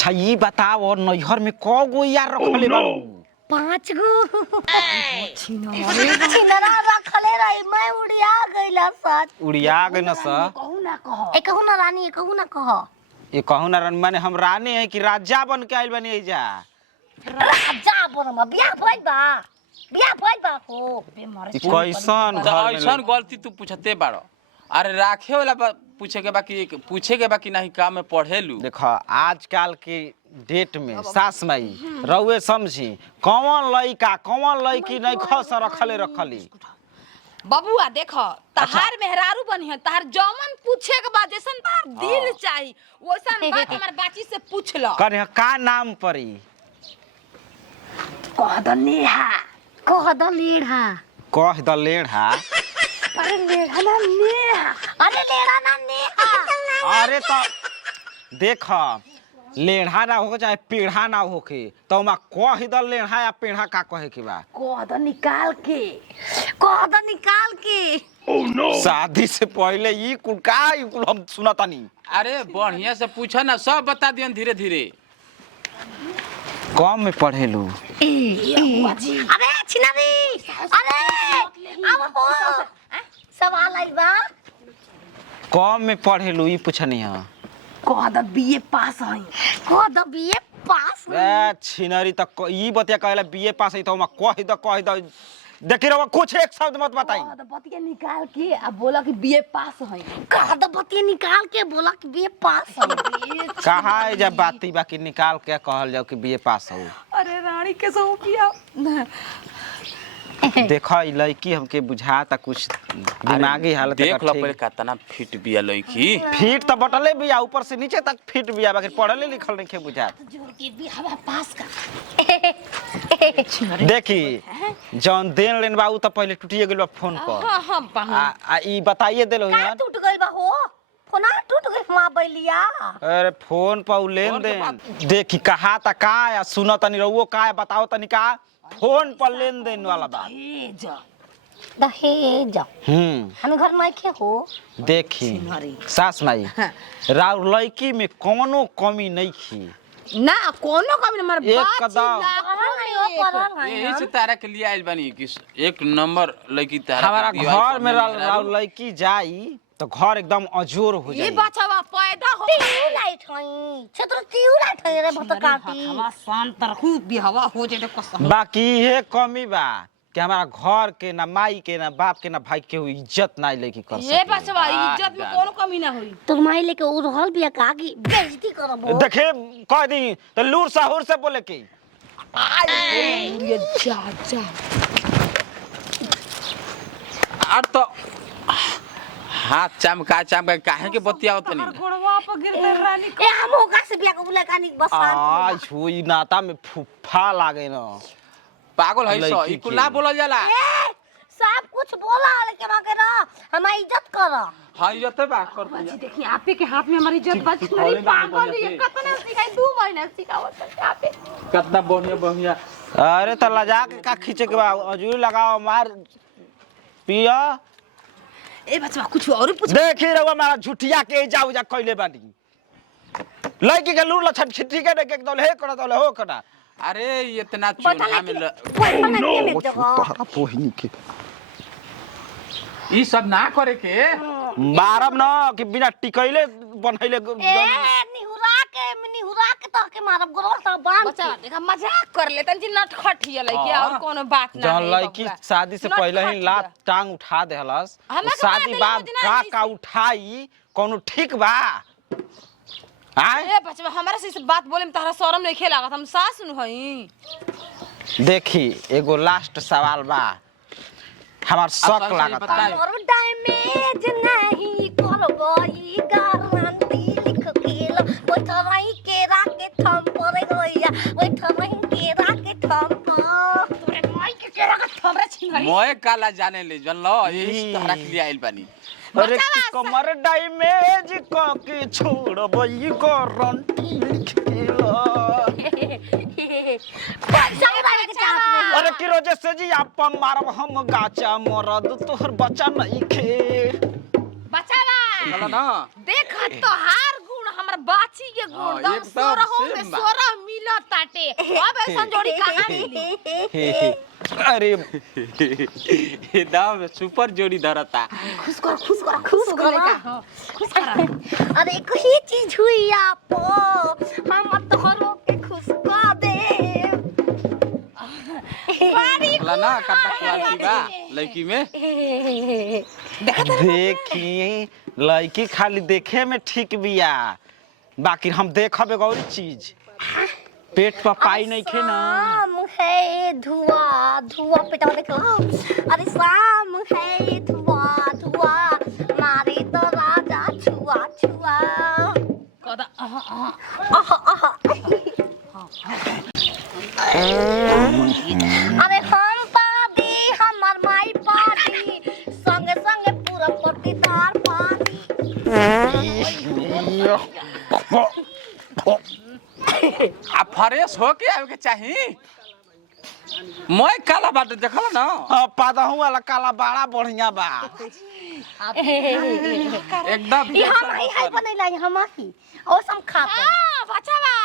अच्छा ये बताओ नैहर में क गो यार रखले बाड़ू? 5 गो छिनरा रखले रही मैं उड़िया गइला सच उड़िया गई न सा कहू ना रानी कहू ना कह ये कहू ना रन माने हम रानी है कि राजा बन के आइल बनी जा राजा बनम बियाह भइल बा हो कैसन घर में ऐसन गलती तू पूछते बाड़ो। अरे राखे वाला पूछे के बाकी नहीं काम में पढ़ेलू। देखो आजकल के डेट में सास माई रउए समझी कौन लइका कौन लइकी नहीं खस रखली बबुआ देखो तहार मेहरारू बनी तहार जमन पूछे के बाद जैसन तहार दिल चाही वैसन बात हमार बाची से पूछ लो। करे का नाम परी? कह द नेहा कह द लेढ़ा कह द लेढ़ा। अरे लेढ़ा ना नेहा अरे लेढ़ा ना नेहा अरे तो देख लेढ़ा ना हो चाहे पीढ़ा ना होके तो मा कह द लेढ़ा या पीढ़ा का कहे के बा? कह द निकाल के शादी से पहले ई कुल हम सुनता नहीं। अरे बढ़िया से पूछा ना सब बता दियन धीरे धीरे। कम में पढ़ेलू? अरे छिनारी अरे अब हो सवाल आइल बा कम में पढ़ेलू ई पूछनी है। कह द बीए पास हई कह द बीए पास ए छिनरी तक ई बतिया कहला बीए पास है तो मा कह द देखी रहो कुछ एक शब्द मत बताई। कह द बतिया निकाल के अब बोला कि बीए पास हई। कह द बतिया निकाल के बोला कि बीए पास हई कहा है जब बाती बाकी निकाल के कहल जाओ कि बीए पास हो। अरे रानी के सो किया देखो ई लड़की हमके बुझाता कुछ दिमागी हालत देख लो पहले कितना फिट बिया लड़की। फिट तो बटले बिया ऊपर से नीचे तक फिट बिया बाकी पढ़ले लिखल नहीं के बुझात। जोर के भी हवा पास का देखी जौन देन लेन बाऊ तो पहले टूटिए गेल बा फोन पर। हां आ ई बताइए देलो का यार टूट गइल बा हो फोना टूट गइल मां बैलिया अरे फोन पर लेन देन देखी कहा ता का या सुनो तनी रहुओ का बताओ तनी का फोन पर लेन देन वाला बात। दहेज हम घर में के हो देखी सास माई राव लड़की में कोनो कमी नहीं थी ना कोनो कमी हमार एक कदम यही से तारा के लिए आइल बानी कि एक नंबर लड़की तारा हमारा घर में राव लड़की जाई तो घर एकदम अजोर हो जाई। ये बचवा पैदा हो लाइट हई छत्र तीउ लाइट हई रे भत काटी हवा शांत रहू भी हवा हो जाए तो कसम। बाकी ये कमी बा कि हमारा घर के ना माई के ना बाप के ना भाई के इज्जत ना लेके कर ये बचवा इज्जत में कोनो कमी ना हुई। तोर माई लेके उड़हल बिया कागी बेइज्जती करबो देखे कह दी तो लूर साहुर से बोले की ये जा जा और तो हाथ चमका काहे के बतियावत नहीं। घोड़वा पर गिरते रानी ए हम होगा से बिया को बुला कानी बस आ छुई नाता में फुफा लागे ना पागल है सो ई कुल ना बोलल जाला। ए सब कुछ बोला लेके माके ना हमारी इज्जत कर हां इज्जत बा कर जी देखिए आपे के हाथ में हमारी इज्जत बच नहीं पागल ये कितना सिखाई 2 महीना सिखावत है आपे कितना बढ़िया। अरे तो लजा के का खींचे के बा अजूरी लगाओ मार पिया। ए बचवा कुछ और पूछ देखी रहुआ मारा झुठिया के जाऊ जा कइले बानी लड़की के लूर लछन छिटी के देख एकदम हे करा तो हो करा। अरे इतना चूल्हा में तोहरा पोहिनी के ई सब ना करे के मारब न कि बिना टिकैले बनैले ए निहुरा के तो के मारब गोरवा तो बांध बच्चा देखा मजाक कर ले तंजी नटखट हिय लइके और कोनो बात ना जौन लड़की शादी से पहले ही लात टांग उठा देहलस शादी बाद का उठाई कोनो ठीक बा? आय ए बच्चा हमारा से बात बोले में तहरा शर्म नहीं लागत हम सास सुन हई। देखी एगो लास्ट सवाल बा हमार शक लागत और डैमेज नहीं करबो ई गारंटी लिख के लो ओइ थराई के राके थम परे होइया ओइ थराई के राके थम तोरे माई के राके थम रे छिन मोए काला जाने ले जनलो यही तारा के लिए आइल बानी। अरे कि कमर डैमेज क के छोड़बो ई गारंटी लिख के लो। अरे कि रोजे से जी आप मारब हम गाचा मरद तोहर बच्चा नहीं खे बचावा चलो ना देख तोहार गुण हमर बाची के गोड़ दाम एकदम 16 में सेम बा। 16 मिलत ताटे अब ऐसा जोड़ी कहां मिली अरे एकदम सुपर जोड़ी धरता। खुश कर अरे कोई चीज हुई आपो हम तोहरो के खुश कर दे बोला ना कट्टा क्वालिटी बा लड़की में। देखी लड़की खाली देखे में ठीक बिया, बाकी हम देखब एगो और चीज, पेट पर पाई नहीं खे ना। शाम है धुआं पेटा देख लो। अरे शाम है धुआं मारे तो राजा छुआ कदा अरे हम पादी हमर माई पादी संगे संगे पूरा पट्टीदार पादी। आ फ्रेश होके आवे के चाहिए। मैं काला बाट देखल ना। पादहू वाला काला बड़ा बढ़िया बा। एकदम ई हम हाय बनैला हम ही और सब खाते। हां बचावा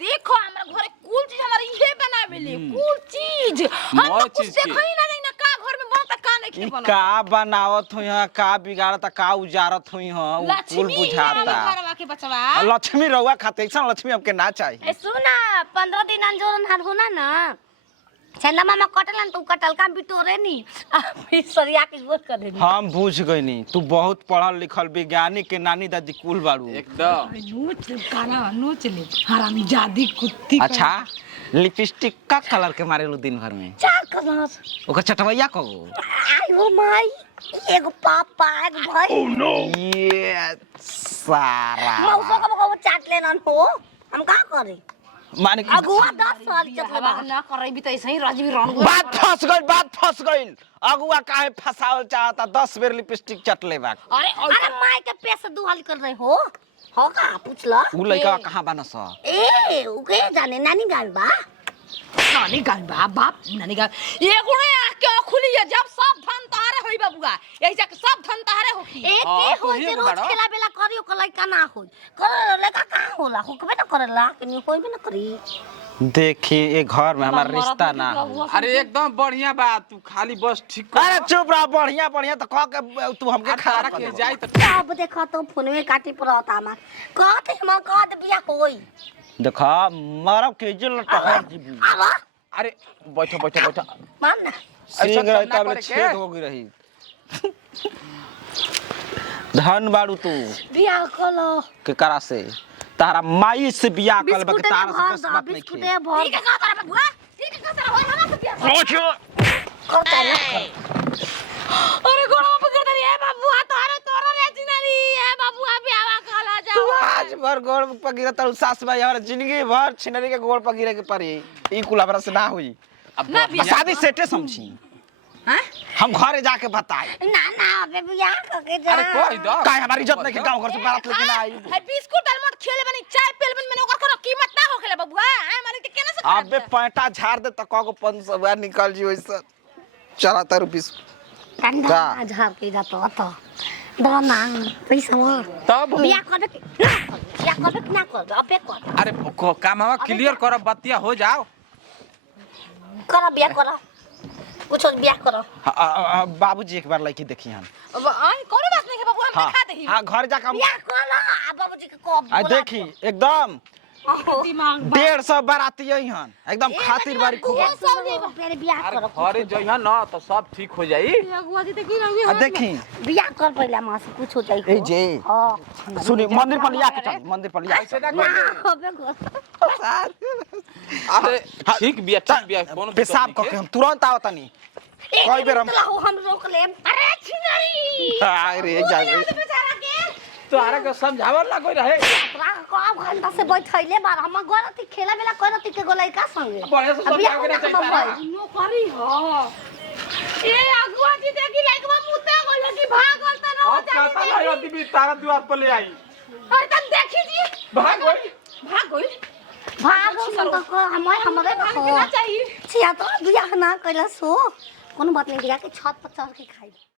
देखो हमरा घरे कुल चीज हमरा इहे बनावेले कुल चीज हम मोर तो कुछ चीज के। देखई ना नहीं ना का घर में बनता का नहीं ई खे बनता का बनावत हुई है, का बिगाड़ता, का उजारत हुई है, उ कुल बुझाता। घरवा के बचवा लक्ष्मी रउआ खाते, ऐसा लक्ष्मी हमके ना चाहिए। ए सुना 15 दिन अंजोरन हर होना ना चंदा मामा कटलन तू कटल काम बिटोरे नी फिर सरिया के गोद कर देनी। हम बुझ गईनी तू बहुत पढ़ल लिखल वैज्ञानिक के नानी दादी कुल बाड़ू। एकदम नोच काना नोच ले हरामी जादी कुत्ती अच्छा लिपस्टिक का कलर के मारेलू दिन भर में? 4 कलर ओकर चटवैया कहो। आई हो माई एगो पापा एगो भाई ये सारा मौसो को चाट लेना हो हम का करे माने कि अगुआ 10 साल चलबा ना करई भी त ऐसे ही राजवी रंग बात फंस गइल। अगुआ काहे फसावल चाहता, 10 बेर लिपस्टिक चटले बा। अरे अरे माई के पैसे दुहाल कर रहे हो का पूछ लो। उ लइका कहां बनस? ए उके जाने नानी गाल बा नानी गाल बाप नानी गाल एगो ने आके खुली है जब सब धन तारे होई बाबूआ यही जाके सब धन तारे होखी एक हाँ, के तो होई ही के एगो रोज बाड़ो। खेला बेला करियो के लइका ना होई कर लइका का होला होकबे ना करेला कि नहीं होई भी ना करी। देखी ए घर में हमार रिश्ता ना हो। अरे एकदम बढ़िया बात। तू खाली बस ठीक कर। अरे चुप रह, बढ़िया तो कह के तू हमके खारा खारा के के जाई तो अब देखो तो फोन में काटी पड़ता हमार कहते हम कह दे बिया होई देखा मरब के जिल टहर जीबी। अब अरे बैठो मान ना सिंह सब रही ना तब करे छेद के। हो गई रही। धन बाड़ू तू बिया खोलो के करा से तारा माई से बियाह कर बके बिस्कुट तारा से भर बस दा बात नहीं बिस्कुट की। भर ठीक है का तारा बाबूआ ठीक है का तारा होई ना तो प्यार रोचो करता ना अरे गोड़ा पकड़ दे ए बाबूआ तोरा रे जिनारी ए बाबूआ ब्याह काला तू जा आज भर गोड़ पगिरा तारू सास भाई हमारा जिंदगी भर छिनरी के गोड़ पगिरे के पड़ी। ई कुल हमरा से ना हुई। अब ना बढ़िया शादी सेटे समझी हां हम घरे जाके बताए। ना ना अबे बिया करके जा अरे कोई दो काहे हमारी इज्जत नहीं के गांव घर से बारात लेके ना आई। है बिस्कुट अलमोट खेले बनी चाय पेल बनी मैंने ओकर कोनो कीमत ना होखेला बाबूआ हां मालिक के केना से अबे पैंटा झाड़ दे त कगो 500 निकल जी वैसे। चला तारू बीस ठंडा झाड़ के जातो तो दना पैसा वो तब बिया करबे बिया करबे ना कर अबे कर अरे कामवा क्लियर कर बतिया हो जाओ। कर बिया कर कुछ बिया कर बाबूजी एक बार लड़की देखी हम। अब आई कोनो बात नहीं है बाबूआ हम दिखा देही हाँ घर जाके हम बिया कर आ बाबूजी के को आ देखी एकदम दिमाग 150 बाराती आई हन एकदम खातिर बारी खूब। पहले बिया अरे कर घरे जइहा ना तो सब ठीक हो जाई। अगुआ जी त की रही आ देखी बिया कर पहले मां से कुछ हो जाई ए जे हां सुनी मंदिर पर लिया के चल, मंदिर पर लिया के ऐसे चल। ना ना अबे अरे ठीक बिया कोनो पेशाब क के हम तुरंत आवत नहीं। कई बेर हम रोक ले अरे छिनरी अरे जा बेचारा के तोहरा के समझावल ना कोई रहे। कब घंटा से बैठैले बार हम गलती खेला बेला करती के गोलाई का संगे बढ़िया से अभी समझावे ना चाहिए तारा। नो करी हो ए अगुआ जी देखी लाइकवा मुते गइल कि भागल त न हो अब कहता जाई नहीं होती भी तारा द्वार पर ले आई। अरे तन देखी जी भाग गई। भाग तो हमरे भाग के ना चाहिए छिया तो बिया ना कैला सो कोनो बात नहीं दिया के छत पर चढ़ के खाई